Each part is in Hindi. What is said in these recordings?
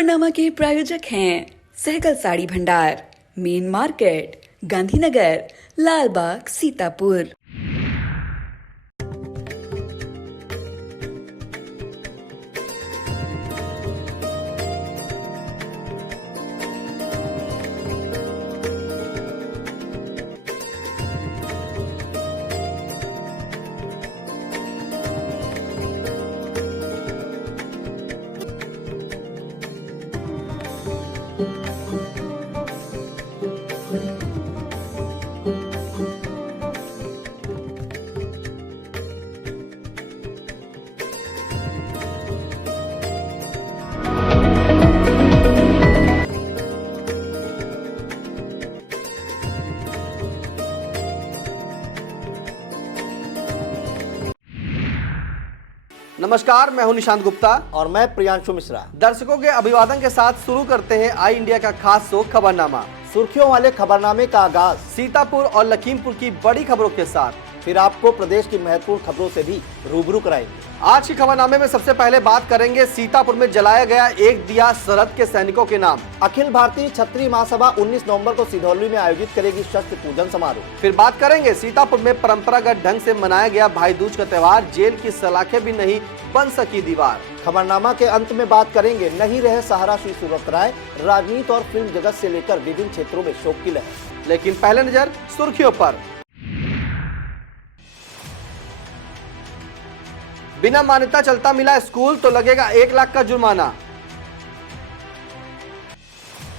खबरनामा के प्रायोजक हैं सहगल साड़ी भंडार, मेन मार्केट, गांधीनगर, लालबाग, सीतापुर। नमस्कार, मैं हूं निशांत गुप्ता और मैं प्रियांशु मिश्रा। दर्शकों के अभिवादन के साथ शुरू करते हैं आई इंडिया का खास शो खबरनामा। सुर्खियों वाले खबरनामे का आगाज सीतापुर और लखीमपुर की बड़ी खबरों के साथ, फिर आपको प्रदेश की महत्वपूर्ण खबरों से भी रूबरू कराएंगे। आज की खबरनामे में सबसे पहले बात करेंगे सीतापुर में जलाया गया एक दिया सरहद के सैनिकों के नाम। अखिल भारतीय क्षत्रिय महासभा 19 नवंबर को सिधौली में आयोजित करेगी शस्त्र पूजन समारोह। फिर बात करेंगे सीतापुर में परंपरागत ढंग से मनाया गया भाई दूज का त्योहार, जेल की सलाखें भी नहीं बन सकी दीवार। खबरनामा के अंत में बात करेंगे नहीं रहे सहारा श्री सूरत राय, राजनीति और फिल्म जगत से लेकर विभिन्न क्षेत्रों में शोक की लहर। लेकिन पहले नजर सुर्खियों पर। बिना मान्यता चलता मिला स्कूल तो लगेगा 1 लाख का जुर्माना।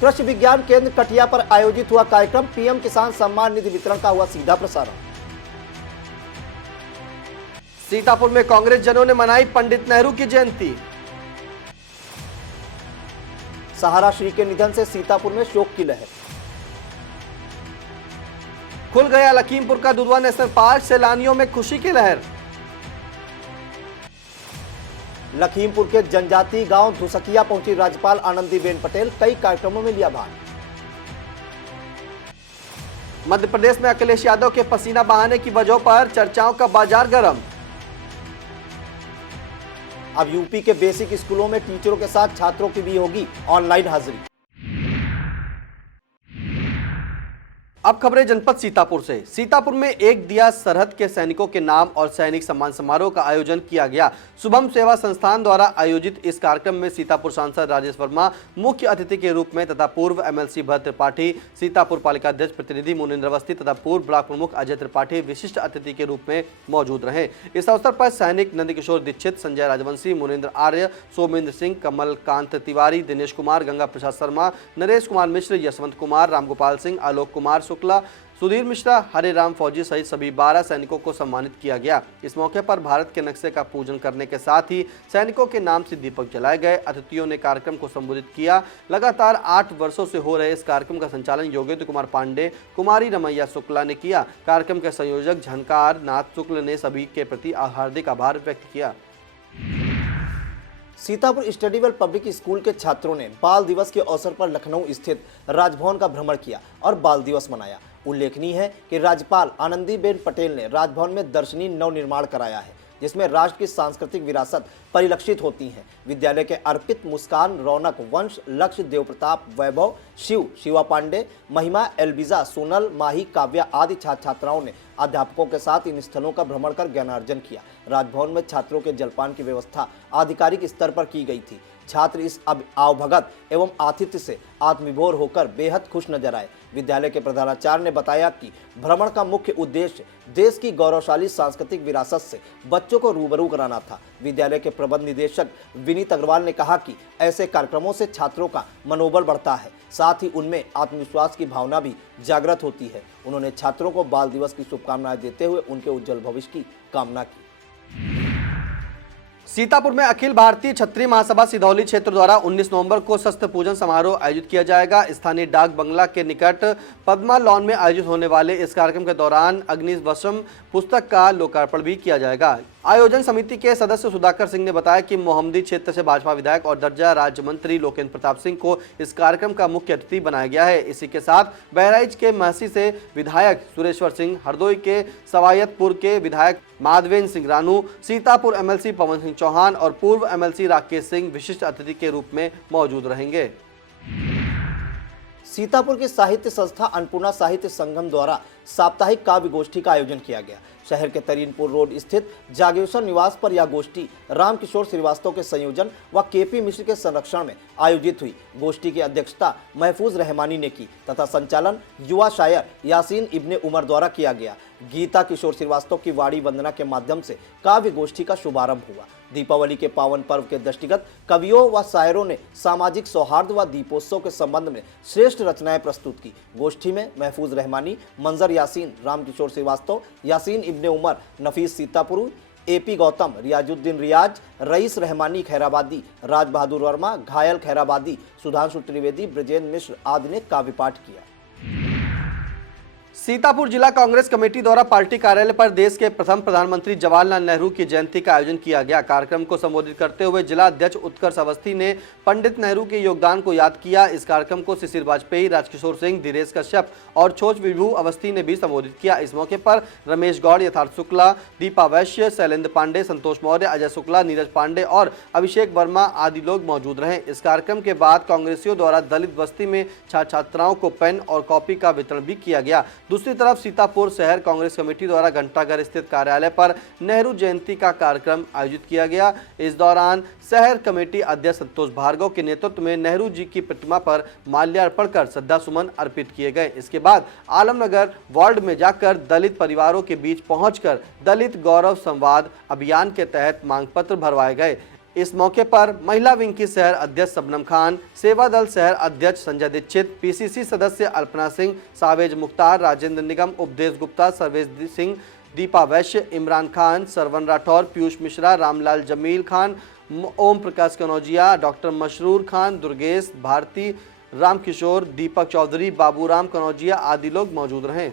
कृषि विज्ञान केंद्र कटिया पर आयोजित हुआ कार्यक्रम, पीएम किसान सम्मान निधि वितरण का हुआ सीधा प्रसारण। सीतापुर में कांग्रेस जनों ने मनाई पंडित नेहरू की जयंती। सहारा श्री के निधन से सीतापुर में शोक की लहर। खुल गया लखीमपुर का दुधवा नेशनल पार्क, सैलानियों में खुशी की लहर। लखीमपुर के जनजातीय गांव धुसकिया पहुंची राज्यपाल आनंदीबेन पटेल, कई कार्यक्रमों में लिया भाग। मध्य प्रदेश में अखिलेश यादव के पसीना बहाने की वजहों पर चर्चाओं का बाजार गर्म। अब यूपी के बेसिक स्कूलों में टीचरों के साथ छात्रों की भी होगी ऑनलाइन हाजिरी। अब खबरें जनपद सीतापुर से। सीतापुर में एक दिया सरहद के सैनिकों के नाम और सैनिक सम्मान समारोह का आयोजन किया गया। शुभम सेवा संस्थान द्वारा आयोजित इस कार्यक्रम में सीतापुर सांसद राजेश वर्मा मुख्य अतिथि के रूप में तथा पूर्व एमएलसी भरत त्रिपाठी, सीतापुर पालिका अध्यक्ष प्रतिनिधि मुनिंद्र अवस्थी तथा पूर्व ब्लॉक प्रमुख अजय त्रिपाठी विशिष्ट अतिथि के रूप में मौजूद रहे। इस अवसर पर सैनिक नंदकिशोर दीक्षित, संजय राजवंशी, मुनिंद्र आर्य, सोमेंद्र सिंह, कमलकांत तिवारी, दिनेश कुमार, गंगा प्रसाद शर्मा, नरेश कुमार मिश्र, यशवंत कुमार, रामगोपाल सिंह, आलोक कुमार शुक्ला, सुधीर मिश्रा, हरे राम फौजी सहित सभी 12 सैनिकों को सम्मानित किया गया। इस मौके पर भारत के नक्शे का पूजन करने के साथ ही सैनिकों के नाम से दीपक जलाए गए। अतिथियों ने कार्यक्रम को संबोधित किया। लगातार 8 वर्षों से हो रहे इस कार्यक्रम का संचालन योगेंद्र कुमार पांडे, कुमारी रमैया शुक्ला ने किया। कार्यक्रम के संयोजक झनकार नाथ शुक्ल ने सभी के प्रति हार्दिक आभार व्यक्त किया। सीतापुर स्टडीवेल पब्लिक स्कूल के छात्रों ने बाल दिवस के अवसर पर लखनऊ स्थित राजभवन का भ्रमण किया और बाल दिवस मनाया। उल्लेखनीय है कि राज्यपाल आनंदीबेन पटेल ने राजभवन में दर्शनीय नवनिर्माण कराया है, जिसमें राष्ट्र की सांस्कृतिक विरासत परिलक्षित होती है। विद्यालय के अर्पित, मुस्कान, रौनक, वंश, लक्ष्य, देवप्रताप, वैभव, शिव, शिवा पांडे, महिमा, एल्बिजा, सोनल, माही, काव्या आदि छात्र छात्राओं ने अध्यापकों के साथ इन स्थलों का भ्रमण कर ज्ञानार्जन किया। राजभवन में छात्रों के जलपान की व्यवस्था आधिकारिक स्तर पर की गई थी। छात्र इस आवभगत एवं आतिथ्य से आत्मविभोर होकर बेहद खुश नजर आए। विद्यालय के प्रधानाचार्य ने बताया कि भ्रमण का मुख्य उद्देश्य देश की गौरवशाली सांस्कृतिक विरासत से बच्चों को रूबरू कराना था। विद्यालय के प्रबंध निदेशक विनीत अग्रवाल ने कहा कि ऐसे कार्यक्रमों से छात्रों का मनोबल बढ़ता है, साथ ही उनमें आत्मविश्वास की भावना भी जागृत होती है। उन्होंने छात्रों को बाल दिवस की शुभकामनाएं देते हुए उनके उज्जवल भविष्य की कामना की। सीतापुर में अखिल भारतीय क्षत्रिय महासभा सिधौली क्षेत्र द्वारा 19 नवंबर को शस्त्र पूजन समारोह आयोजित किया जाएगा। स्थानीय डाक बंगला के निकट पद्मा लॉन में आयोजित होने वाले इस कार्यक्रम के दौरान अग्निवशम पुस्तक का लोकार्पण भी किया जाएगा। आयोजन समिति के सदस्य सुधाकर सिंह ने बताया कि मोहम्मदी क्षेत्र से भाजपा विधायक और दर्जा राज्य मंत्री लोकेंद्र प्रताप सिंह को इस कार्यक्रम का मुख्य अतिथि बनाया गया है। इसी के साथ बहराइच के महसी से विधायक सुरेश्वर सिंह, हरदोई के सवायतपुर के विधायक माधवेंद्र सिंह रानू, सीतापुर एमएलसी पवन सिंह चौहान और पूर्व एमएलसी राकेश सिंह विशिष्ट अतिथि के रूप में मौजूद रहेंगे। सीतापुर की साहित्य संस्था अन्नपूर्णा साहित्य संगम द्वारा साप्ताहिक काव्य गोष्ठी का आयोजन किया गया। शहर के तरीनपुर रोड स्थित जागेश्वर निवास पर यह गोष्ठी रामकिशोर श्रीवास्तव के संयोजन व केपी मिश्र के संरक्षण में आयोजित हुई। गोष्ठी की अध्यक्षता महफूज रहमानी ने की तथा संचालन युवा शायर यासीन इब्ने उमर द्वारा किया गया। गीता किशोर श्रीवास्तव की वाणी वंदना के माध्यम से काव्य गोष्ठी का शुभारंभ हुआ। दीपावली के पावन पर्व के दृष्टिगत कवियों व शायरों ने सामाजिक सौहार्द व दीपोत्सव के संबंध में श्रेष्ठ रचनाएं प्रस्तुत की। गोष्ठी में महफूज रहमानी, मंजर यासीन, रामकिशोर श्रीवास्तव, यासीन इब्ने उमर, नफीस सीतापुर, एपी गौतम, रियाजुद्दीन रियाज, रईस रहमानी खैराबादी, राज बहादुर वर्मा, घायल खैराबादी, सुधांशु त्रिवेदी, ब्रजेंद्र मिश्र आदि ने काव्य पाठ किया। सीतापुर जिला कांग्रेस कमेटी द्वारा पार्टी कार्यालय पर देश के प्रथम प्रधानमंत्री जवाहरलाल नेहरू की जयंती का आयोजन किया गया। कार्यक्रम को संबोधित करते हुए जिला अध्यक्ष उत्कर्ष अवस्थी ने पंडित नेहरू के योगदान को याद किया। इस कार्यक्रम को शिशिर वाजपेयी, राजकिशोर सिंह, धीरेश कश्यप और छोच विभू अवस्थी ने भी संबोधित किया। इस मौके पर रमेश गौड़, यथार्थ शुक्ला, दीपा वैश्य, शैलेंद्र पांडे, संतोष मौर्य, अजय शुक्ला, नीरज पांडे और अभिषेक वर्मा आदि लोग मौजूद रहे। इस कार्यक्रम के बाद कांग्रेसियों द्वारा दलित बस्ती में छात्र छात्राओं को पेन और कॉपी का वितरण भी किया गया। दूसरी तरफ सीतापुर शहर कांग्रेस कमेटी द्वारा घंटाघर स्थित कार्यालय पर नेहरू जयंती का कार्यक्रम आयोजित किया गया। इस दौरान शहर कमेटी अध्यक्ष संतोष भार्गव के नेतृत्व में नेहरू जी की प्रतिमा पर माल्यार्पण कर श्रद्धासुमन अर्पित किए गए। इसके बाद आलमनगर वार्ड में जाकर दलित परिवारों के बीच पहुंचकर दलित गौरव संवाद अभियान के तहत मांग पत्र भरवाए गए। इस मौके पर महिला विंग की शहर अध्यक्ष सबनम खान, सेवा दल शहर अध्यक्ष संजय दीक्षित, पीसीसी सदस्य अल्पना सिंह, सावेज मुख्तार, राजेंद्र निगम, उपदेश गुप्ता, सर्वेश सिंह, दीपा वैश्य, इमरान खान, सरवन राठौर, पीयूष मिश्रा, रामलाल जमील खान, ओम प्रकाश कनौजिया, डॉक्टर मशरूर खान, दुर्गेश भारती, रामकिशोर, दीपक चौधरी, बाबूराम कनौजिया आदि लोग मौजूद रहे।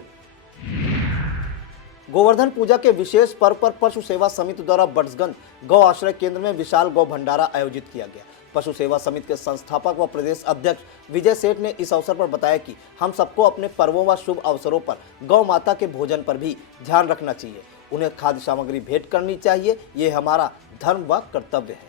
गोवर्धन पूजा के विशेष पर्व पर पशु सेवा समिति द्वारा बट्सगंज गौ आश्रय केंद्र में विशाल गौ भंडारा आयोजित किया गया। पशु सेवा समिति के संस्थापक व प्रदेश अध्यक्ष विजय सेठ ने इस अवसर पर बताया कि हम सबको अपने पर्वों व शुभ अवसरों पर गौ माता के भोजन पर भी ध्यान रखना चाहिए। उन्हें खाद्य सामग्री भेंट करनी चाहिए। ये हमारा धर्म व कर्तव्य है।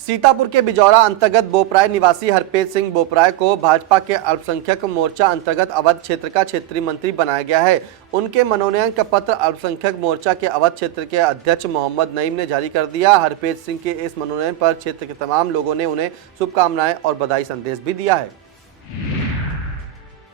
सीतापुर के बिजौरा अंतर्गत बोपराय निवासी हरपेज सिंह बोपराय को भाजपा के अल्पसंख्यक मोर्चा अंतर्गत अवध क्षेत्र का क्षेत्रीय मंत्री बनाया गया है। उनके मनोनयन का पत्र अल्पसंख्यक मोर्चा के अवध क्षेत्र के अध्यक्ष मोहम्मद नईम ने जारी कर दिया। हरपेज सिंह के इस मनोनयन पर क्षेत्र के तमाम लोगों ने उन्हें शुभकामनाएं और बधाई संदेश भी दिया है।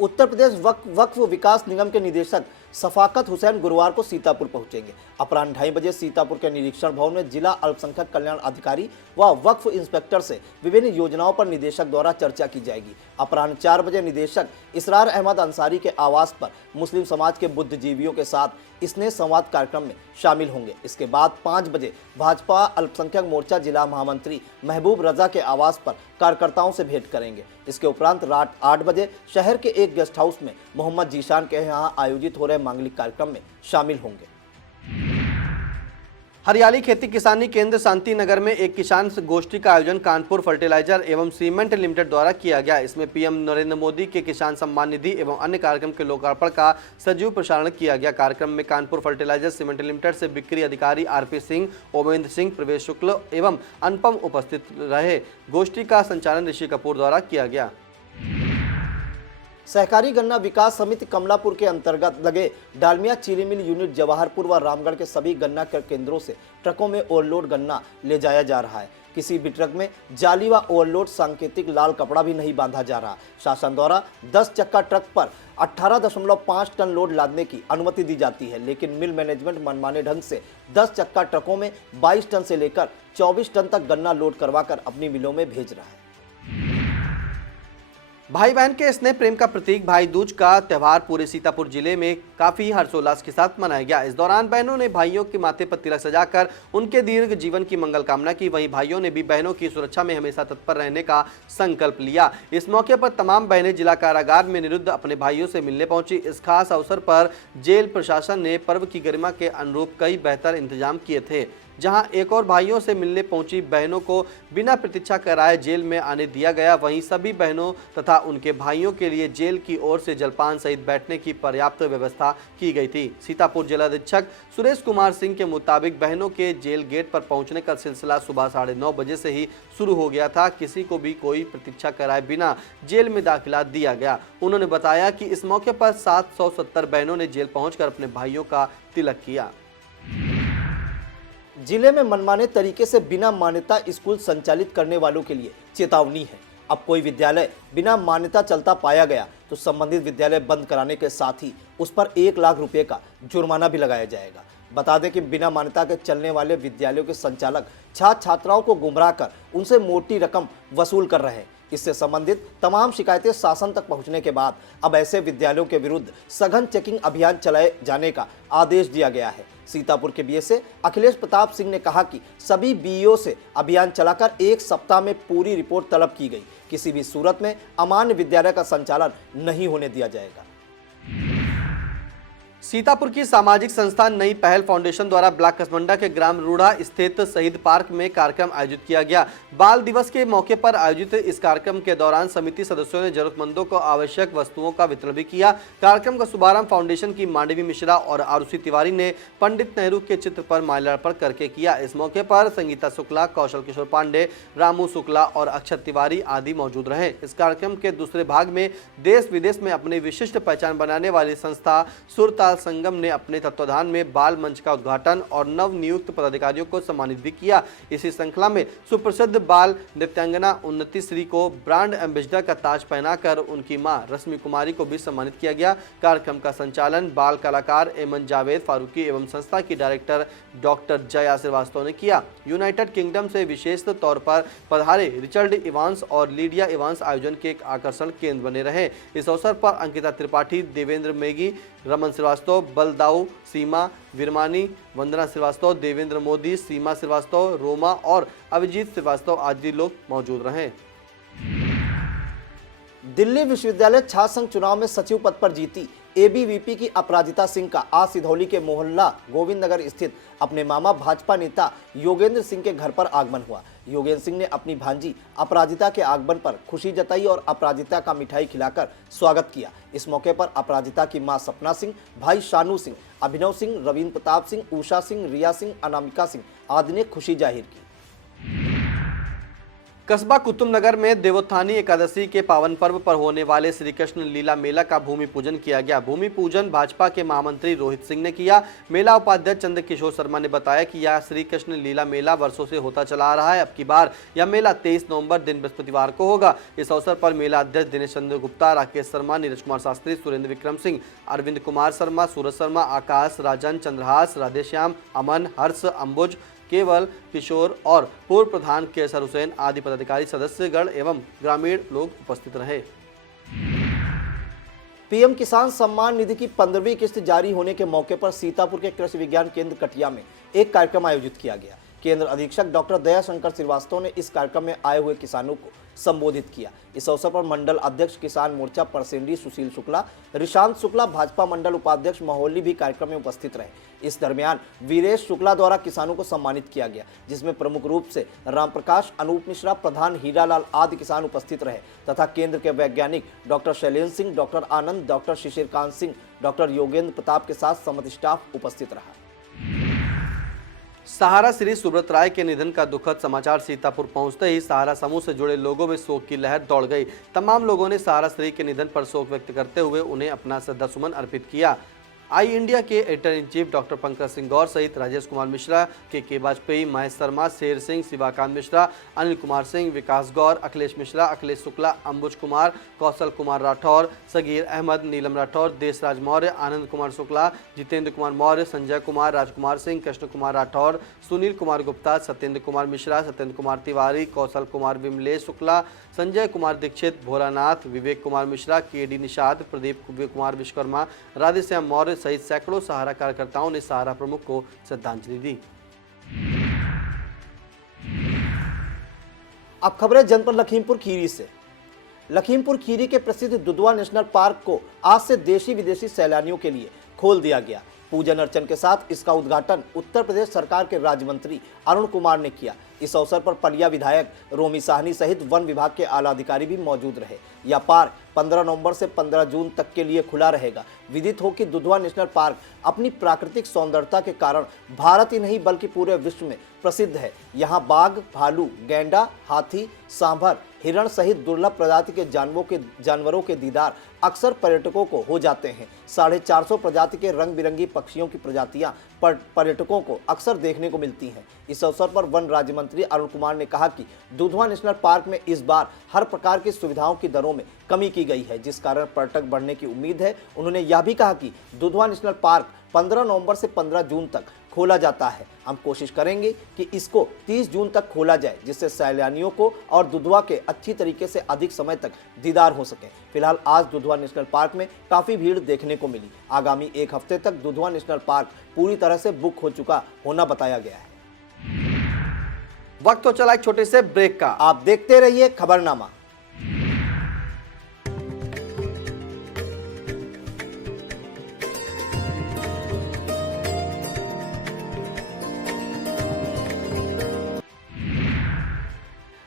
उत्तर प्रदेश वक्फ विकास निगम के निदेशक सफाकत हुसैन गुरुवार को सीतापुर पहुंचेंगे। अपराह्न 2:30 बजे सीतापुर के निरीक्षण भवन में जिला अल्पसंख्यक कल्याण अधिकारी व वक्फ इंस्पेक्टर से विभिन्न योजनाओं पर निदेशक द्वारा चर्चा की जाएगी। अपराह्न 4 बजे निदेशक इसरार अहमद अंसारी के आवास पर मुस्लिम समाज के बुद्धिजीवियों के साथ स्नेह संवाद कार्यक्रम में शामिल होंगे। इसके बाद 5 बजे भाजपा अल्पसंख्यक मोर्चा जिला महामंत्री महबूब रजा के आवास पर कार्यकर्ताओं से भेंट करेंगे। इसके उपरांत रात 8 बजे शहर के एक गेस्ट हाउस में मोहम्मद जीशान के यहाँ आयोजित हो रहे मांगलिक कार्यक्रम में शामिल होंगे। हरियाली खेती किसानी केंद्र शांति नगर में एक किसान गोष्ठी का आयोजन कानपुर फर्टिलाइजर एवं सीमेंट लिमिटेड द्वारा किया गया। इसमें पीएम नरेंद्र मोदी के किसान सम्मान निधि एवं अन्य कार्यक्रम के लोकार्पण का सजीव प्रसारण किया गया। कार्यक्रम में कानपुर फर्टिलाइजर सीमेंट लिमिटेड से बिक्री अधिकारी आरपी सिंह, ओमेंद्र सिंह, प्रवेश शुक्ल एवं अनुपम उपस्थित रहे। गोष्ठी का संचालन ऋषि कपूर द्वारा किया गया। सहकारी गन्ना विकास समिति कमलापुर के अंतर्गत लगे डालमिया चीनी मिल यूनिट जवाहरपुर व रामगढ़ के सभी गन्ना केंद्रों से ट्रकों में ओवरलोड गन्ना ले जाया जा रहा है। किसी भी ट्रक में जाली व ओवरलोड सांकेतिक लाल कपड़ा भी नहीं बांधा जा रहा। शासन द्वारा 10 चक्का ट्रक पर 18.5 टन लोड लादने की अनुमति दी जाती है, लेकिन मिल मैनेजमेंट मनमाने ढंग से 10 चक्का ट्रकों में 22 टन से लेकर 24 टन तक गन्ना लोड करवाकर अपनी मिलों में भेज रहा है। भाई बहन के स्नेह प्रेम का प्रतीक भाई दूज का त्यौहार पूरे सीतापुर जिले में काफी हर्षोल्लास के साथ मनाया गया। इस दौरान बहनों ने भाइयों के माथे पर तिलक सजाकर उनके दीर्घ जीवन की मंगल कामना की। वहीं भाइयों ने भी बहनों की सुरक्षा में हमेशा तत्पर रहने का संकल्प लिया। इस मौके पर तमाम बहनें जिला कारागार में निरुद्ध अपने भाइयों से मिलने पहुंची। इस खास अवसर पर जेल प्रशासन ने पर्व की गरिमा के अनुरूप कई बेहतर इंतजाम किए थे। जहां एक और भाइयों से मिलने पहुंची बहनों को बिना प्रतीक्षा कराए जेल में आने दिया गया। वहीं सभी बहनों तथा उनके भाइयों के लिए जेल की ओर से जलपान सहित बैठने की पर्याप्त व्यवस्था की गई थी। सीतापुर जिलाधीक्षक सुरेश कुमार सिंह के मुताबिक बहनों के जेल गेट पर पहुंचने का सिलसिला सुबह 9:30 बजे से ही शुरू हो गया था। किसी को भी कोई प्रतीक्षा कराए बिना जेल में दाखिला दिया गया। उन्होंने बताया कि इस मौके पर 770 बहनों ने जेल पहुंचकर अपने भाइयों का तिलक किया। जिले में मनमाने तरीके से बिना मान्यता स्कूल संचालित करने वालों के लिए चेतावनी है। अब कोई विद्यालय बिना मान्यता चलता पाया गया तो संबंधित विद्यालय बंद कराने के साथ ही उस पर 1 लाख रुपए का जुर्माना भी लगाया जाएगा। बता दें कि बिना मान्यता के चलने वाले विद्यालयों के संचालक छात्र छात्राओं को गुमराह कर उनसे मोटी रकम वसूल कर रहे हैं। इससे संबंधित तमाम शिकायतें शासन तक पहुंचने के बाद अब ऐसे विद्यालयों के विरुद्ध सघन चेकिंग अभियान चलाए जाने का आदेश दिया गया है। सीतापुर के बीएसए अखिलेश प्रताप सिंह ने कहा कि सभी बीईओ से अभियान चलाकर 1 सप्ताह में पूरी रिपोर्ट तलब की गई। किसी भी सूरत में अमान्य विद्यालय का संचालन नहीं होने दिया जाएगा। सीतापुर की सामाजिक संस्था नई पहल फाउंडेशन द्वारा ब्लॉक कसमंडा के ग्राम रूढ़ा स्थित शहीद पार्क में कार्यक्रम आयोजित किया गया। बाल दिवस के मौके पर आयोजित इस कार्यक्रम के दौरान समिति सदस्यों ने जरूरतमंदों को आवश्यक वस्तुओं का वितरण भी किया। कार्यक्रम का शुभारंभ फाउंडेशन की मांडवी मिश्रा और आरुषि तिवारी ने पंडित नेहरू के चित्र पर माल्यार्पण करके किया। इस मौके पर संगीता शुक्ला, कौशल किशोर पांडे, रामू शुक्ला और अक्षत तिवारी आदि मौजूद रहे। इस कार्यक्रम के दूसरे भाग में देश विदेश में अपनी विशिष्ट पहचान बनाने वाली संस्था सुरताल संगम ने अपने तत्वाधान में बाल मंच का उद्घाटन और नव नियुक्त पदाधिकारियों को सम्मानित भी किया। इसी श्रृंखला में सुप्रसिद्ध बाल नृत्यांगना उन्नति श्री को ब्रांड एम्बेसडर का ताज पहनाकर उनकी मां रश्मि कुमारी को भी सम्मानित किया गया। कार्यक्रम का संचालन बाल कलाकार एमन जावेद फारूकी एवं संस्था की डायरेक्टर डॉक्टर जया श्रीवास्तव ने किया। यूनाइटेड किंगडम से विशेष तौर पर पधारे रिचर्ड इवांस और लीडिया इवांस आयोजन के एक आकर्षण केंद्र बने रहे। इस अवसर पर अंकिता त्रिपाठी, देवेंद्र मेगी, रमन श्रीवास्तव, बलदाऊ, सीमा विरमानी, वंदना श्रीवास्तव, देवेंद्र मोदी, सीमा श्रीवास्तव, रोमा और अभिजीत श्रीवास्तव आदि लोग मौजूद रहे। दिल्ली विश्वविद्यालय छात्र संघ चुनाव में सचिव पद पर जीती एबीवीपी की अपराजिता सिंह का आज सिधौली के मोहल्ला गोविंद नगर स्थित अपने मामा भाजपा नेता योगेंद्र सिंह के घर पर आगमन हुआ। योगेंद्र सिंह ने अपनी भांजी अपराजिता के आगमन पर खुशी जताई और अपराजिता का मिठाई खिलाकर स्वागत किया। इस मौके पर अपराजिता की मां सपना सिंह, भाई शानू सिंह, अभिनव सिंह, रविंद्र प्रताप सिंह, उषा सिंह, रिया सिंह, अनामिका सिंह आदि ने खुशी जाहिर की। कस्बा कुतुबनगर में देवोत्थानी एकादशी के पावन पर्व पर होने वाले श्री कृष्ण लीला मेला का भूमि पूजन किया गया। भूमि पूजन भाजपा के महामंत्री रोहित सिंह ने किया। मेला उपाध्यक्ष चंद्रकिशोर शर्मा ने बताया कि यह श्री कृष्ण लीला मेला वर्षों से होता चला आ रहा है। अब की बार यह मेला 23 नवंबर दिन बृहस्पतिवार को होगा। इस अवसर पर मेला अध्यक्ष दिनेश चंद्र गुप्ता, राकेश शर्मा, नीरज कुमार शास्त्री, सुरेंद्र विक्रम सिंह, अरविंद कुमार शर्मा, सूरज शर्मा, आकाश, राजन, चंद्रहास, राधेश्याम, अमन, हर्ष, अंबुज, केवल, किशोर और पूर्व प्रधान केसर हुसैन आदि पदाधिकारी, सदस्यगण एवं ग्रामीण लोग उपस्थित रहे। पीएम किसान सम्मान निधि की 15वीं किस्त जारी होने के मौके पर सीतापुर के कृषि विज्ञान केंद्र कटिया में एक कार्यक्रम आयोजित किया गया। केंद्र अधीक्षक डॉक्टर दयाशंकर श्रीवास्तव ने इस कार्यक्रम में आए हुए किसानों को संबोधित किया। इस अवसर पर मंडल अध्यक्ष किसान मोर्चा परसेंडी सुशील शुक्ला, रिशांत शुक्ला, भाजपा मंडल उपाध्यक्ष महोली भी कार्यक्रम में उपस्थित रहे। इस दरमियान वीरेश शुक्ला द्वारा किसानों को सम्मानित किया गया, जिसमें प्रमुख रूप से रामप्रकाश, अनूप मिश्रा, प्रधान हीरालाल आदि किसान उपस्थित रहे तथा केंद्र के वैज्ञानिक डॉक्टर शैलेंद्र सिंह, डॉक्टर आनंद, डॉक्टर शिशिर कांत सिंह, डॉक्टर योगेंद्र प्रताप के साथ समस्त स्टाफ उपस्थित रहा। सहारा श्री सुब्रत राय के निधन का दुखद समाचार सीतापुर पहुंचते ही सहारा समूह से जुड़े लोगों में शोक की लहर दौड़ गई। तमाम लोगों ने सहारा श्री के निधन पर शोक व्यक्त करते हुए उन्हें अपना श्रद्धासुमन अर्पित किया। आई इंडिया के editor in chief doctor Pankaj Singh Gaur सहित राजेश कुमार मिश्रा, के वाजपेयी, महेश शर्मा, शेर सिंह, शिवाकांत मिश्रा, अनिल कुमार सिंह, विकास गौर, अखिलेश मिश्रा, अखिलेश शुक्ला, अंबुज कुमार, कौशल कुमार राठौर, सगीर अहमद, नीलम राठौर, देशराज मौर्य, आनंद कुमार शुक्ला, जितेंद्र कुमार मौर्य, संजय कुमार, राजकुमार सिंह, कृष्ण कुमार राठौर, सुनील कुमार गुप्ता, सत्येंद्र कुमार मिश्रा, सत्येंद्र कुमार तिवारी, कौशल कुमार विमलेश शुक्ला, संजय कुमार दीक्षित, भोलानाथ, विवेक कुमार मिश्रा, के.डी. निषाद, प्रदीप कुमार विश्वकर्मा, राधेश्याम मौर्य सहित सैकड़ों सहारा कार्यकर्ताओं ने सहारा प्रमुख को श्रद्धांजलि दी। अब खबरें जनपद लखीमपुर खीरी से। लखीमपुर खीरी के प्रसिद्ध दुधवा नेशनल पार्क को आज से देशी विदेशी सैलानियों के लिए खोल दिया गया। पूजन अर्चन के साथ इसका उद्घाटन उत्तर प्रदेश सरकार के राज्य मंत्री अरुण कुमार ने किया। इस अवसर पर पलिया विधायक रोमी साहनी सहित वन विभाग के आला अधिकारी भी मौजूद रहे। यह पार्क 15 नवंबर से 15 जून तक के लिए खुला रहेगा। विदित हो कि दुधवा नेशनल पार्क अपनी प्राकृतिक सौंदर्यता के कारण भारत ही नहीं बल्कि पूरे विश्व में प्रसिद्ध है। यहाँ बाघ, भालू, गैंडा, हाथी, सांभर, हिरण सहित दुर्लभ प्रजाति के जानवरों के दीदार अक्सर पर्यटकों को हो जाते हैं। 450 प्रजाति के रंग बिरंगी पक्षियों की प्रजातियां पर्यटकों को अक्सर देखने को मिलती हैं। इस अवसर पर वन राज्य मंत्री अरुण कुमार ने कहा कि दुधवा नेशनल पार्क में इस बार हर प्रकार की सुविधाओं की दरों में कमी की गई है, जिस कारण पर्यटक बढ़ने की उम्मीद है। उन्होंने यह भी कहा कि दुधवा नेशनल पार्क 15 नवंबर से 15 जून तक खोला जाता है। हम कोशिश करेंगे कि इसको 30 जून तक खोला जाए, जिससे सैलानियों को और दुधवा के अच्छी तरीके से अधिक समय तक दीदार हो सके। फिलहाल आज दुधवा नेशनल पार्क में काफी भीड़ देखने को मिली। आगामी एक हफ्ते तक दुधवा नेशनल पार्क पूरी तरह से बुक हो चुका होना बताया गया है। वक्त तो चला एक छोटे से ब्रेक का। आप देखते रहिए खबरनामा।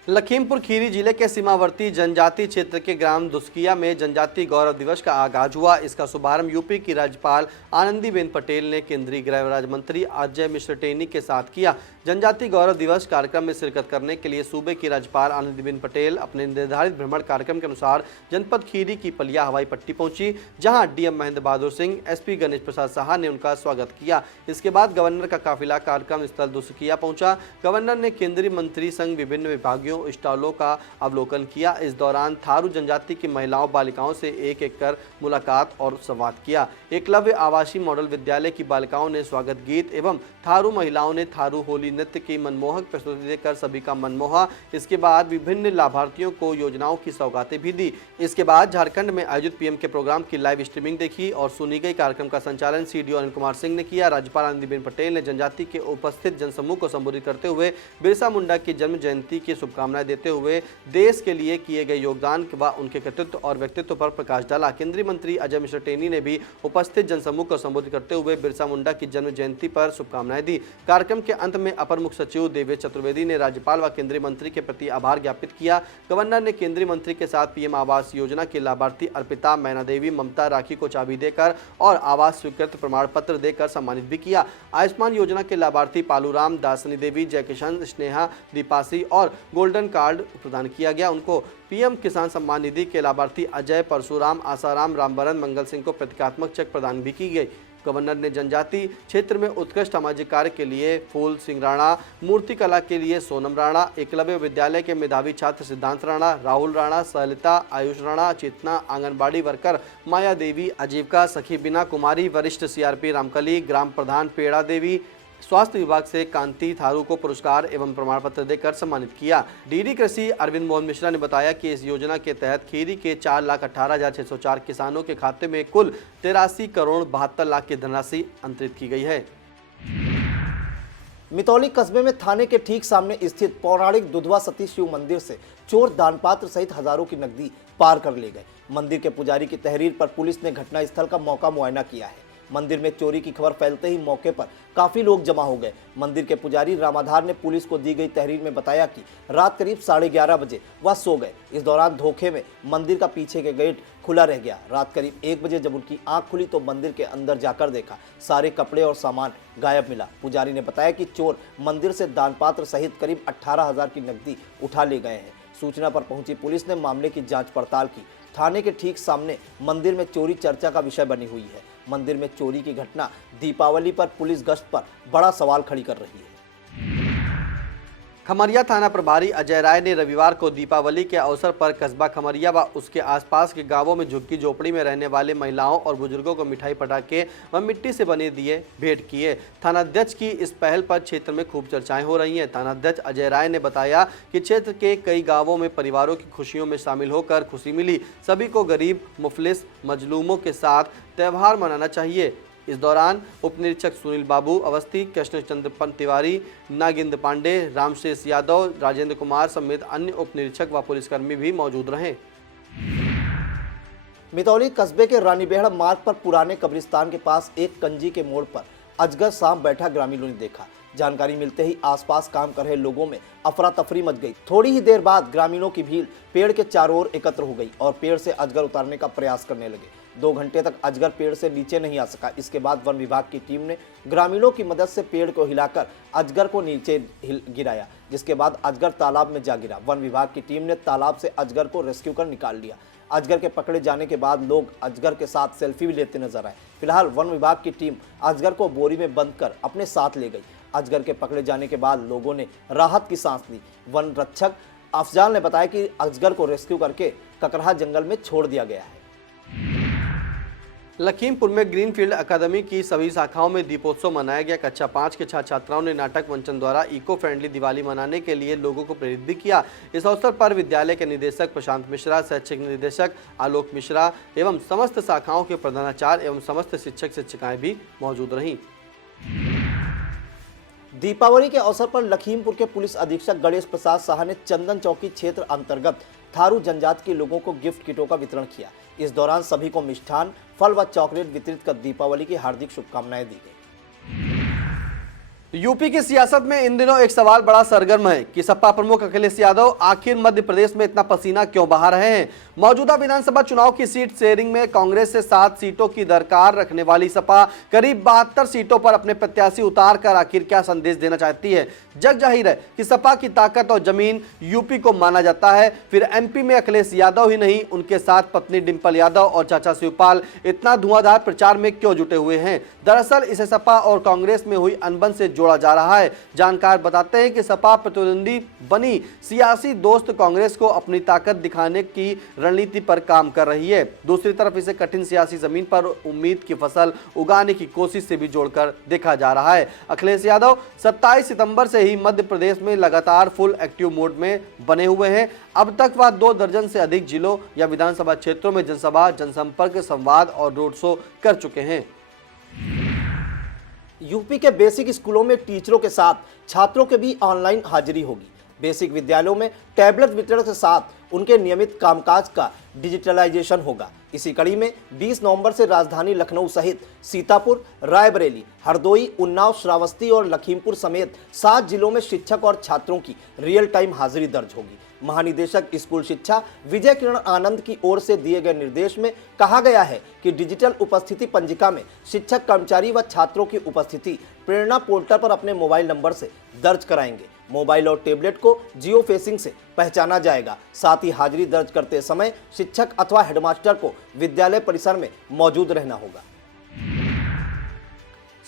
लखीमपुर खीरी जिले के सीमावर्ती जनजाति क्षेत्र के ग्राम दुस्किया में जनजाति गौरव दिवस का आगाज हुआ। इसका शुभारंभ यूपी की राज्यपाल आनंदीबेन पटेल ने केंद्रीय गृह राज्य मंत्री अजय मिश्र टेनी के साथ किया। जनजाति गौरव दिवस कार्यक्रम में शिरकत करने के लिए सूबे की राज्यपाल आनंदीबेन पटेल अपने निर्धारित भ्रमण कार्यक्रम के अनुसार जनपद खीरी की पलिया हवाई पट्टी पहुंची, जहां डीएम महेंद्र बहादुर सिंह, एसपी गणेश प्रसाद साहा ने उनका स्वागत किया। इसके बाद गवर्नर का काफिला कार्यक्रम स्थल दुस्किया पहुंचा। गवर्नर ने केंद्रीय मंत्री संग विभिन्न विभागों स्टॉलों का अवलोकन किया। इस दौरान थारू जनजाति की महिलाओं बालिकाओं से एक एक कर मुलाकात और संवाद किया। एकलव्य आवासीय मॉडल विद्यालय की बालिकाओं ने स्वागत गीत एवं थारू महिलाओं ने थारू होली नृत्य की मनमोहक प्रस्तुति देकर सभी का मन मोहा। इसके बाद विभिन्न लाभार्थियों को योजनाओं की सौगातें भी दी। इसके बाद झारखंड में आयोजित पीएम के प्रोग्राम की लाइव स्ट्रीमिंग देखी और सुनी गई। कार्यक्रम का संचालन सीडीओ अनिल कुमार सिंह ने किया। राज्यपाल आनंदीबेन पटेल ने जनजाति के उपस्थित जनसमूह को संबोधित करते हुए बिरसा मुंडा की जन्म जयंती की शुभकामनाएं देते हुए देश के लिए किए गए योगदान व उनके कृतित्व और व्यक्तित्व पर प्रकाश डाला। केंद्रीय मंत्री अजय मिश्र टेनी ने भी उपस्थित जनसमूह को संबोधित करते हुए बिरसा मुंडा की जन्म जयंती पर शुभकामनाएं दी। कार्यक्रम के अंत में अपर मुख्य सचिव देवेश चतुर्वेदी ने राज्यपाल व केंद्रीय मंत्री के प्रति आभार ज्ञापित किया। गवर्नर ने केंद्रीय मंत्री के साथ पीएम आवास योजना के लाभार्थी अर्पिता, मैना देवी, ममता राखी को चाबी देकर और आवास स्वीकृत प्रमाण पत्र देकर सम्मानित भी किया। आयुष्मान योजना के लाभार्थी पालूराम, दासनी देवी, जयकिशन, स्नेहा, दीपासी और गोल्डन कार्ड प्रदान किया गया। उनको पीएम किसान सम्मान निधि के लाभार्थी अजय, परशुराम, आसाराम, रामबरन, मंगल सिंह को प्रतीकात्मक चेक प्रदान भी की गई। गवर्नर ने जनजाति क्षेत्र में उत्कृष्ट सामाजिक कार्य के लिए फूल सिंह राणा, मूर्ति कला के लिए सोनम राणा, एकलव्य विद्यालय के मेधावी छात्र सिद्धांत राणा, राहुल राणा, सलिता, आयुष राणा, चेतना, आंगनबाड़ी वर्कर माया देवी, आजीविका सखी बीना कुमारी, वरिष्ठ सीआरपी रामकली, ग्राम प्रधान पेड़ा देवी, स्वास्थ्य विभाग से कांति थारू को पुरस्कार एवं प्रमाण पत्र देकर सम्मानित किया। डीडी कृषि अरविंद मोहन मिश्रा ने बताया कि इस योजना के तहत खीरी के 4,18,604 किसानों के खाते में कुल 83 करोड़ 72 लाख की धनराशि अंतरित की गई है। मितौली कस्बे में थाने के ठीक सामने स्थित पौराणिक दुधवा सती शिव मंदिर से चोर दानपात्र सहित हजारों की नकदी पार कर ले गए। मंदिर के पुजारी की तहरीर पर पुलिस ने घटनास्थल का मौका मुआयना किया है। मंदिर में चोरी की खबर फैलते ही मौके पर काफी लोग जमा हो गए। मंदिर के पुजारी रामाधार ने पुलिस को दी गई तहरीर में बताया कि रात करीब 11:30 बजे वह सो गए। इस दौरान धोखे में मंदिर का पीछे के गेट खुला रह गया। रात करीब 1 बजे जब उनकी आंख खुली तो मंदिर के अंदर जाकर देखा सारे कपड़े और सामान गायब मिला। पुजारी ने बताया कि चोर मंदिर से दानपात्र सहित करीब 18,000 की नकदी उठा ले गए हैं। सूचना पर पहुंची पुलिस ने मामले की जांच पड़ताल की। थाने के ठीक सामने मंदिर में चोरी चर्चा का विषय बनी हुई है। मंदिर में चोरी की घटना दीपावली पर पुलिस गश्त पर बड़ा सवाल खड़ी कर रही है। खमरिया थाना प्रभारी अजय राय ने रविवार को दीपावली के अवसर पर कस्बा खमरिया व उसके आसपास के गांवों में झुग्गी झोपड़ी में रहने वाले महिलाओं और बुजुर्गों को मिठाई पटाखे व मिट्टी से बने दिए भेंट किए। थानाध्यक्ष की इस पहल पर क्षेत्र में खूब चर्चाएं हो रही हैं। थानाध्यक्ष अजय राय ने बताया कि क्षेत्र के कई गाँवों में परिवारों की खुशियों में शामिल होकर खुशी मिली। सभी को गरीब मुफलिस मजलूमों के साथ त्यौहार मनाना चाहिए। इस दौरान उप निरीक्षक सुनील बाबू अवस्थी, कृष्ण चंद्र तिवारी, नागिंद्र पांडे, रामशेष यादव, राजेंद्र कुमार समेत अन्य उप निरीक्षक व पुलिसकर्मी भी मौजूद रहे। मितौली कस्बे के रानीबेहड़ा मार्ग पर पुराने कब्रिस्तान के पास एक कंजी के मोड़ पर अजगर सांप बैठा ग्रामीणों ने देखा। जानकारी मिलते ही आसपास काम कर रहे लोगों में अफरा तफरी मच गई। थोड़ी ही देर बाद ग्रामीणों की भीड़ पेड़ के चारों ओर एकत्र हो गई और पेड़ से अजगर उतारने का प्रयास करने लगे। 2 घंटे तक अजगर पेड़ से नीचे नहीं आ सका। इसके बाद वन विभाग की टीम ने ग्रामीणों की मदद से पेड़ को हिलाकर अजगर को नीचे गिराया, जिसके बाद अजगर तालाब में जा गिरा। वन विभाग की टीम ने तालाब से अजगर को रेस्क्यू कर निकाल लिया। अजगर के पकड़े जाने के बाद लोग अजगर के साथ सेल्फी भी लेते नजर आए। फिलहाल वन विभाग की टीम अजगर को बोरी में बंद कर अपने साथ ले गई। अजगर के पकड़े जाने के बाद लोगों ने राहत की सांस ली। वन रक्षक अफजाल ने बताया कि अजगर को रेस्क्यू करके ककरहा जंगल में छोड़ दिया गया है। लखीमपुर में ग्रीनफील्ड अकादमी की सभी शाखाओं में दीपोत्सव मनाया गया। कक्षा 5 के छात्र छात्राओं ने नाटक मंचन द्वारा इको फ्रेंडली दिवाली मनाने के लिए लोगों को प्रेरित भी किया। इस अवसर पर विद्यालय के निदेशक प्रशांत मिश्रा, शैक्षिक निदेशक आलोक मिश्रा एवं समस्त शाखाओं के प्रधानाचार्य एवं समस्त शिक्षक शिक्षिकाएं भी मौजूद रहीं। दीपावली के अवसर पर लखीमपुर के पुलिस अधीक्षक गणेश प्रसाद शाह ने चंदन चौकी क्षेत्र अंतर्गत थारू जनजाति के लोगों को गिफ्ट किटों का वितरण किया। इस दौरान सभी को मिष्ठान, फल व चॉकलेट वितरित कर दीपावली की हार्दिक शुभकामनाएं दी गई। यूपी की सियासत में इन दिनों एक सवाल बड़ा सरगर्म है कि सपा प्रमुख अखिलेश यादव आखिर मध्य प्रदेश में इतना पसीना क्यों बहा रहे हैं। मौजूदा विधानसभा चुनाव की सीट शेयरिंग में कांग्रेस से 7 सीटों की दरकार रखने वाली सपा करीब 72 सीटों पर अपने प्रत्याशी उतार कर आखिर क्या संदेश देना चाहती है। जग जाहिर है कि सपा की ताकत और जमीन यूपी को माना जाता है। फिर एमपी में अखिलेश यादव ही नहीं, उनके साथ पत्नी डिंपल यादव और चाचा शिवपाल इतना धुआंधार प्रचार में क्यों जुटे हुए हैं। दरअसल इसे सपा और कांग्रेस में हुई अनबन से जोड़ा जा रहा है। जानकार बताते हैं कि सपा प्रतिद्वंदी बनी सियासी दोस्त कांग्रेस को अपनी ताकत दिखाने की रणनीति पर काम कर रही है। दूसरी तरफ इसे कठिन सियासी जमीन पर उम्मीद की फसल उगाने की कोशिश से भी जोड़कर देखा जा रहा है। अखिलेश यादव 27 सितंबर से ही मध्य प्रदेश में लगातार फुल एक्टिव मोड में बने हुए हैं। अब तक वह 2 दर्जन से अधिक जिलों या विधानसभा क्षेत्रों में जनसभा, जनसंपर्क, संवाद और रोड शो कर चुके हैं। यूपी के बेसिक स्कूलों में टीचरों के साथ छात्रों के भी ऑनलाइन हाजिरी होगी। बेसिक विद्यालयों में टैबलेट वितरण के साथ उनके नियमित कामकाज का डिजिटलाइजेशन होगा। इसी कड़ी में 20 नवंबर से राजधानी लखनऊ सहित सीतापुर, रायबरेली, हरदोई, उन्नाव, श्रावस्ती और लखीमपुर समेत 7 जिलों में शिक्षक और छात्रों की रियल टाइम हाजिरी दर्ज होगी। महानिदेशक स्कूल शिक्षा विजय किरण आनंद की ओर से दिए गए निर्देश में कहा गया है कि डिजिटल उपस्थिति पंजिका में शिक्षक, कर्मचारी व छात्रों की उपस्थिति प्रेरणा पोर्टल पर अपने मोबाइल नंबर से दर्ज कराएंगे। मोबाइल और टेबलेट को जियो फेसिंग से पहचाना जाएगा। साथ ही हाजिरी दर्ज करते समय शिक्षक अथवा हेडमास्टर को विद्यालय परिसर में मौजूद रहना होगा।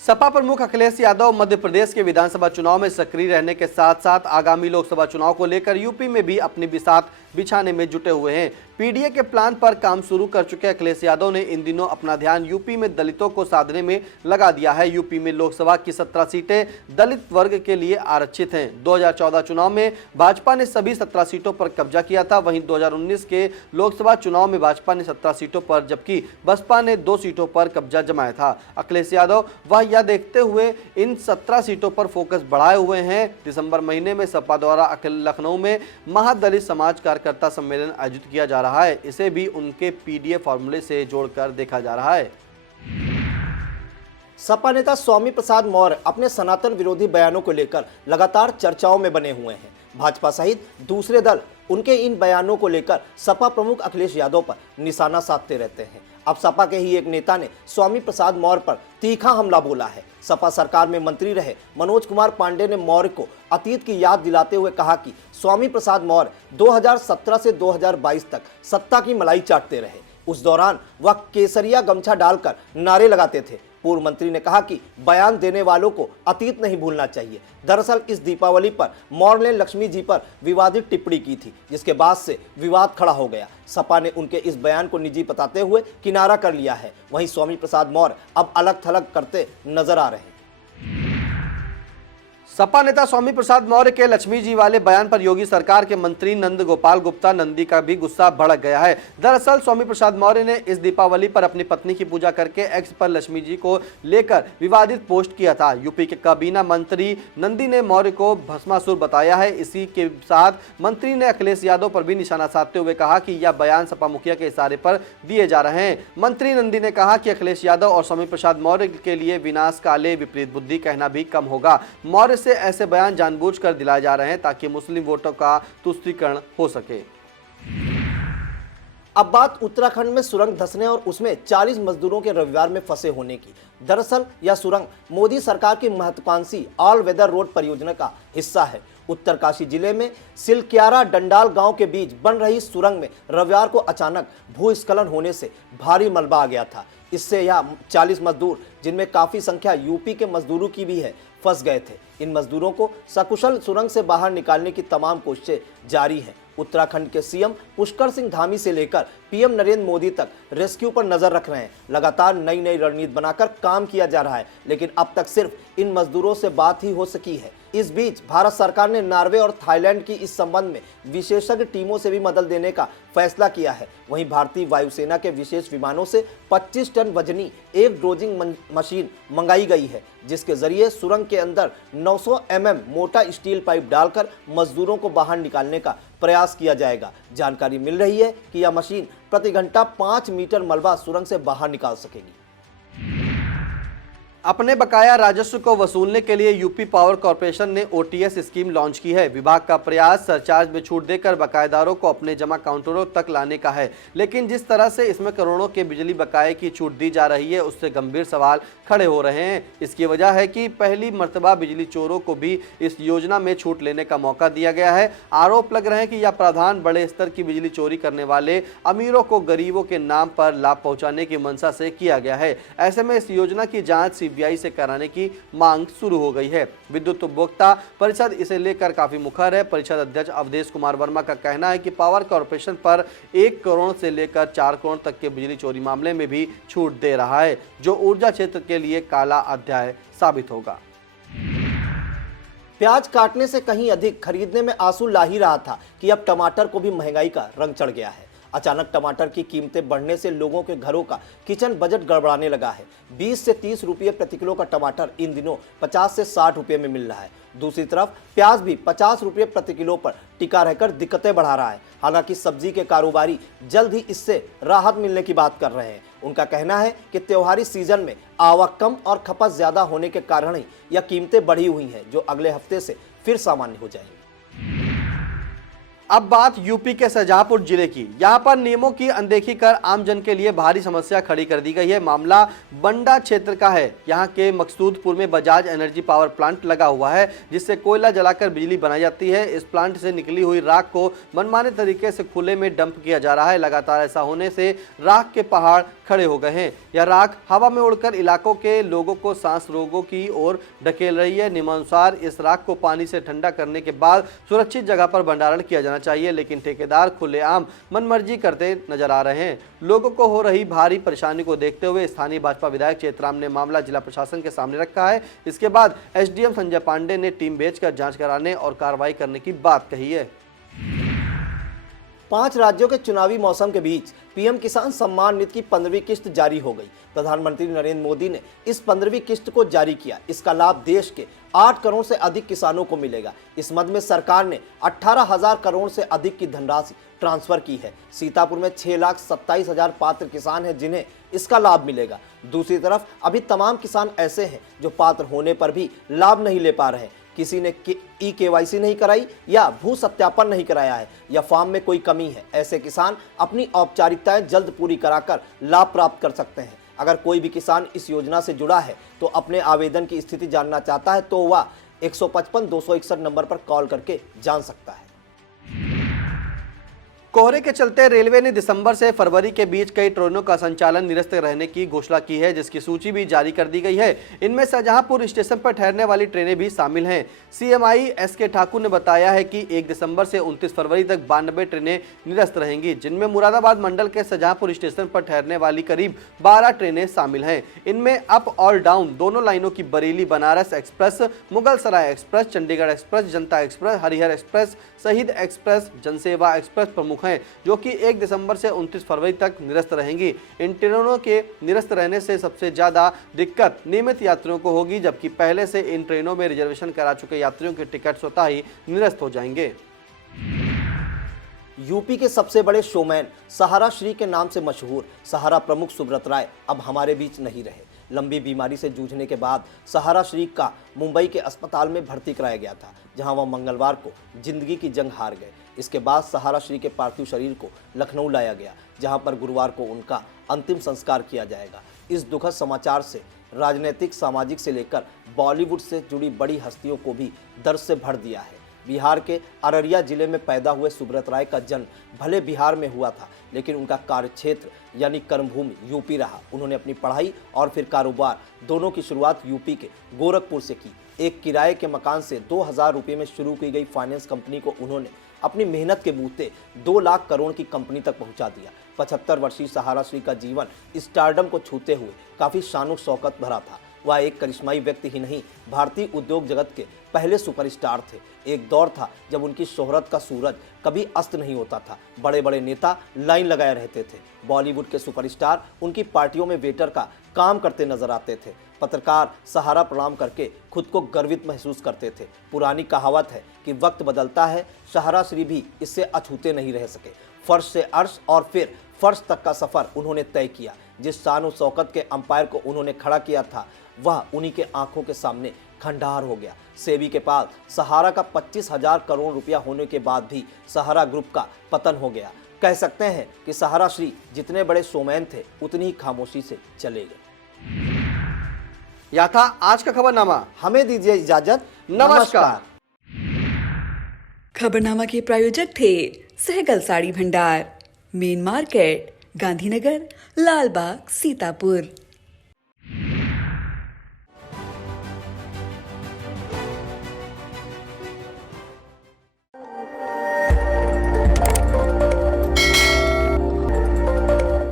सपा प्रमुख अखिलेश यादव मध्य प्रदेश के विधानसभा चुनाव में सक्रिय रहने के साथ साथ आगामी लोकसभा चुनाव को लेकर यूपी में भी अपनी बिसात बिछाने में जुटे हुए हैं। पीडीए के प्लान पर काम शुरू कर चुके अखिलेश यादव ने इन दिनों अपना ध्यान यूपी में दलितों को साधने में लगा दिया है। यूपी में लोकसभा की 17 सीटें दलित वर्ग के लिए आरक्षित हैं। 2014 चुनाव में भाजपा ने सभी 17 सीटों पर कब्जा किया था। वहीं 2019 के लोकसभा चुनाव में भाजपा ने 17 सीटों पर जबकि बसपा ने 2 सीटों पर कब्जा जमाया था। अखिलेश यादव वह यह देखते हुए इन 17 सीटों पर फोकस बढ़ाए हुए हैं। दिसंबर महीने में सपा द्वारा लखनऊ में महादलित समाज कार्यकर्ता सम्मेलन आयोजित किया जा रहा है। इसे भी उनके पीडीए फॉर्मूले से जोड़कर देखा जा रहा है। सपा नेता स्वामी प्रसाद मौर्य अपने सनातन विरोधी बयानों को लेकर लगातार चर्चाओं में बने हुए हैं। भाजपा सहित दूसरे दल उनके इन बयानों को लेकर सपा प्रमुख अखिलेश यादव पर निशाना साधते रहते हैं। अब सपा के ही एक नेता ने स्वामी प्रसाद मौर्य पर तीखा हमला बोला है। सपा सरकार में मंत्री रहे मनोज कुमार पांडे ने मौर्य को अतीत की याद दिलाते हुए कहा कि स्वामी प्रसाद मौर्य 2017 से 2022 तक सत्ता की मलाई चाटते रहे। उस दौरान वह केसरिया गमछा डालकर नारे लगाते थे। पूर्व मंत्री ने कहा कि बयान देने वालों को अतीत नहीं भूलना चाहिए। दरअसल इस दीपावली पर मौर्य ने लक्ष्मी जी पर विवादित टिप्पणी की थी, जिसके बाद से विवाद खड़ा हो गया। सपा ने उनके इस बयान को निजी बताते हुए किनारा कर लिया है। वहीं स्वामी प्रसाद मौर्य अब अलग थलग करते नजर आ रहे हैं। सपा नेता स्वामी प्रसाद मौर्य के लक्ष्मी जी वाले बयान पर योगी सरकार के मंत्री नंद गोपाल गुप्ता नंदी का भी गुस्सा भड़क गया है। दरअसल स्वामी प्रसाद मौर्य ने इस दीपावली पर अपनी पत्नी की पूजा करके एक्स पर लक्ष्मी जी को लेकर विवादित पोस्ट किया था। यूपी के काबीना मंत्री नंदी ने मौर्य को भस्मासुर बताया है। इसी के साथ मंत्री ने अखिलेश यादव पर भी निशाना साधते हुए कहा कि यह बयान सपा मुखिया के इशारे पर दिए जा रहे हैं। मंत्री नंदी ने कहा कि अखिलेश यादव और स्वामी प्रसाद मौर्य के लिए विनाश काले विपरीत बुद्धि कहना भी कम होगा। मौर्य से ऐसे बयान जानबूझकर दिलाए जा रहे हैं ताकि मुस्लिम वोटों का तुष्टीकरण हो सके। अब बात उत्तराखंड में सुरंग धंसने और उसमें 40 मजदूरों के रविवार में फंसे होने की। दरअसल यह सुरंग मोदी सरकार की महत्वाकांक्षी ऑल वेदर रोड परियोजना का हिस्सा है। उत्तरकाशी जिले में सिलक्यारा डंडाल गांव के बीच बन रही सुरंग में रविवार को अचानक भूस्खलन होने से भारी मलबा आ गया था। इससे यह 40 मजदूर, जिनमें काफी संख्या यूपी के मजदूरों की भी है, फंस गए थे। इन मजदूरों को सकुशल सुरंग से बाहर निकालने की तमाम कोशिशें जारी हैं। उत्तराखंड के सीएम पुष्कर सिंह धामी से लेकर पीएम नरेंद्र मोदी तक रेस्क्यू पर नजर रख रहे हैं। लगातार नई नई रणनीति बनाकर काम किया जा रहा है, लेकिन अब तक सिर्फ इन मजदूरों से बात ही हो सकी है। इस बीच भारत सरकार ने नॉर्वे और थाईलैंड की इस संबंध में विशेषज्ञ टीमों से भी मदद देने का फैसला किया है। वहीं भारतीय वायुसेना के विशेष विमानों से 25 टन वजनी एक ड्रोजिंग मशीन मंगाई गई है, जिसके जरिए सुरंग के अंदर 900 mm मोटा स्टील पाइप डालकर मजदूरों को बाहर निकालने का प्रयास किया जाएगा। जानकारी मिल रही है कि यह मशीन प्रति घंटा 5 मीटर मलबा सुरंग से बाहर निकाल सकेगी। अपने बकाया राजस्व को वसूलने के लिए यूपी पावर कॉर्पोरेशन ने ओटीएस स्कीम लॉन्च की है। विभाग का प्रयास सरचार्ज में छूट देकर बकायेदारों को अपने जमा काउंटरों तक लाने का है, लेकिन जिस तरह से इसमें करोड़ों के बिजली बकाये की छूट दी जा रही है, उससे गंभीर सवाल खड़े हो रहे हैं। इसकी वजह है कि पहली मर्तबा बिजली चोरों को भी इस योजना में छूट लेने का मौका दिया गया है। आरोप लग रहे हैं कि यह प्रावधान बड़े स्तर की बिजली चोरी करने वाले अमीरों को गरीबों के नाम पर लाभ पहुंचाने की मंशा से किया गया है। ऐसे में इस योजना की जांच सीबीआई से कराने की मांग शुरू हो गई है। विद्युत उपभोक्ता परिषद इसे लेकर काफी मुखर है। परिषद अध्यक्ष अवधेश कुमार वर्मा का कहना है कि पावर कॉर्पोरेशन पर 1 करोड़ से लेकर 4 करोड़ तक के बिजली चोरी मामले में भी छूट दे रहा है, जो ऊर्जा क्षेत्र के लिए काला अध्याय साबित होगा। प्याज काटने से कहीं अधिक खरीदने में आंसू ला ही रहा था कि अब टमाटर को भी महंगाई का रंग चढ़ गया है। अचानक टमाटर की कीमतें बढ़ने से लोगों के घरों का किचन बजट गड़बड़ाने लगा है। 20 से 30 रुपये प्रति किलो का टमाटर इन दिनों 50 से 60 रुपये में मिल रहा है। दूसरी तरफ प्याज भी 50 रुपये प्रति किलो पर टिका रहकर दिक्कतें बढ़ा रहा है। हालांकि सब्जी के कारोबारी जल्द ही इससे राहत मिलने की बात कर रहे हैं। उनका कहना है कि त्योहारी सीजन में आवक कम और खपत ज्यादा होने के कारण ही यह कीमतें बढ़ी हुई हैं, जो अगले हफ्ते से फिर सामान्य हो जाएंगी। अब बात यूपी के शाहजहांपुर जिले की। यहां पर नियमों की अनदेखी कर आमजन के लिए भारी समस्या खड़ी कर दी गई है। मामला बंडा क्षेत्र का है। यहां के मकसूदपुर में बजाज एनर्जी पावर प्लांट लगा हुआ है, जिससे कोयला जलाकर बिजली बनाई जाती है। इस प्लांट से निकली हुई राख को मनमाने तरीके से खुले में डंप किया जा रहा है। लगातार ऐसा होने से राख के पहाड़ खड़े हो गए हैं। यह राख हवा में उड़कर इलाकों के लोगों को सांस रोगों की ओर ढकेल रही है। नियमानुसार इस राख को पानी से ठंडा करने के बाद सुरक्षित जगह पर भंडारण किया जाना चाहिए, लेकिन ठेकेदार खुलेआम मनमर्जी करते नजर आ रहे हैं। लोगों को हो रही भारी परेशानी को देखते हुए स्थानीय भाजपा विधायक चेतराम ने मामला जिला प्रशासन के सामने रखा है। इसके बाद एसडीएम संजय पांडे ने टीम भेजकर जांच कराने और कार्रवाई करने की बात कही है। 5 राज्यों के चुनावी मौसम के बीच पीएम किसान सम्मान निधि की 15वीं किस्त जारी हो गई। प्रधानमंत्री नरेंद्र मोदी ने इस 15वीं किस्त को जारी किया। इसका लाभ देश के 8 करोड़ से अधिक किसानों को मिलेगा। इस मद में सरकार ने 18,000 करोड़ से अधिक की धनराशि ट्रांसफर की है। सीतापुर में 6,27,000 पात्र किसान हैं जिन्हें इसका लाभ मिलेगा। दूसरी तरफ अभी तमाम किसान ऐसे हैं जो पात्र होने पर भी लाभ नहीं ले पा रहे। किसी ने ई-केवाईसी नहीं कराई या भू सत्यापन नहीं कराया है या फॉर्म में कोई कमी है। ऐसे किसान अपनी औपचारिकताएं जल्द पूरी कराकर लाभ प्राप्त कर सकते हैं। अगर कोई भी किसान इस योजना से जुड़ा है तो अपने आवेदन की स्थिति जानना चाहता है तो वह 155-261 नंबर पर कॉल करके जान सकता है। कोहरे के चलते रेलवे ने दिसंबर से फरवरी के बीच कई ट्रेनों का संचालन निरस्त रहने की घोषणा की है, जिसकी सूची भी जारी कर दी गई है। इनमें शाहजहांपुर स्टेशन पर ठहरने वाली ट्रेनें भी शामिल हैं। CMI SK. ठाकुर ने बताया है कि 1 दिसंबर से 29 फरवरी तक 92 ट्रेनें निरस्त रहेंगी, जिनमें मुरादाबाद मंडल के शाहजहांपुर स्टेशन पर ठहरने वाली करीब 12 ट्रेनें शामिल हैं। इनमें अप और डाउन दोनों लाइनों की बरेली बनारस एक्सप्रेस, मुगल सराय एक्सप्रेस, चंडीगढ़ एक्सप्रेस, जनता एक्सप्रेस, हरिहर एक्सप्रेस, शहीद एक्सप्रेस, जनसेवा एक्सप्रेस प्रमुख हैं, जो कि 1 दिसंबर से 29 फरवरी तक निरस्त रहेंगी। इन ट्रेनों के निरस्त रहने से सबसे ज्यादा दिक्कत नियमित यात्रियों को होगी, जबकि पहले से इन ट्रेनों में रिजर्वेशन करा चुके यात्रियों के टिकट स्वतः ही निरस्त हो जाएंगे। यूपी के सबसे बड़े शोमैन, सहारा श्री के नाम से मशहूर सहारा प्रमुख सुब्रत राय अब हमारे बीच नहीं रहे। लंबी बीमारी से जूझने के बाद सहारा श्री का मुंबई के अस्पताल में भर्ती कराया गया था, जहां वह मंगलवार को जिंदगी की जंग हार गए। इसके बाद सहारा श्री के पार्थिव शरीर को लखनऊ लाया गया, जहां पर गुरुवार को उनका अंतिम संस्कार किया जाएगा। इस दुखद समाचार से राजनीतिक, सामाजिक से लेकर बॉलीवुड से जुड़ी बड़ी हस्तियों को भी दर्द से भर दिया है। बिहार के अररिया जिले में पैदा हुए सुब्रत राय का जन्म भले बिहार में हुआ था, लेकिन उनका कार्यक्षेत्र यानी कर्मभूमि यूपी रहा। उन्होंने अपनी पढ़ाई और फिर कारोबार दोनों की शुरुआत यूपी के गोरखपुर से की। एक किराए के मकान से 2000 रुपये में शुरू की गई फाइनेंस कंपनी को उन्होंने अपनी मेहनत के बूते 2 लाख करोड़ की कंपनी तक पहुंचा दिया। 75 वर्षीय सहारा श्री का जीवन स्टारडम को छूते हुए काफी शानो शौकत भरा था। वह एक करिश्माई व्यक्ति ही नहीं, भारतीय उद्योग जगत के पहले सुपरस्टार थे। एक दौर था जब उनकी शोहरत का सूरज कभी अस्त नहीं होता था। बड़े बड़े नेता लाइन लगाए रहते थे। बॉलीवुड के सुपरस्टार उनकी पार्टियों में वेटर का काम करते नजर आते थे। पत्रकार सहारा प्रणाम करके खुद को गर्वित महसूस करते थे। पुरानी कहावत है कि वक्त बदलता है, सहारा श्री भी इससे अछूते नहीं रह सके। फर्श से अर्श और फिर फर्श तक का सफर उन्होंने तय किया। जिस शान और शौकत के अंपायर को उन्होंने खड़ा किया था, वह उन्हीं के आंखों के सामने खंडहर हो गया। सेबी के पास सहारा का 25,000 करोड़ रुपया होने के बाद भी सहारा ग्रुप का पतन हो गया। कह सकते हैं कि सहारा श्री जितने बड़े शोमैन थे, उतनी ही खामोशी से चले गए। यह था आज का खबरनामा। हमें दीजिए इजाजत। नमस्कार। खबरनामा के प्रायोजक थे सहगल साड़ी भंडार, मेन मार्केट, गांधीनगर, लालबाग, सीतापुर।